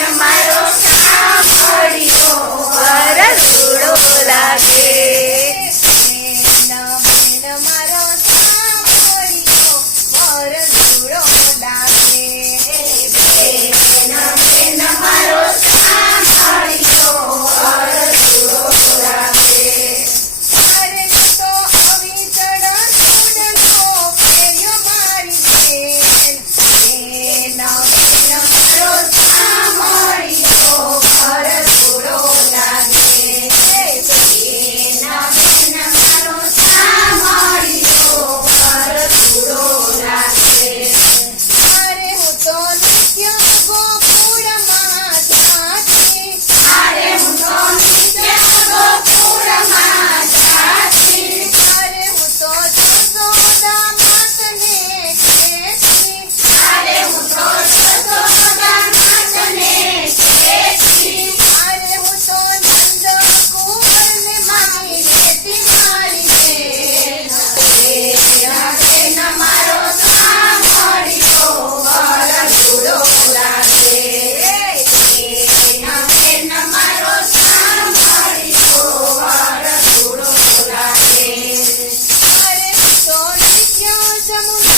your mind. Someone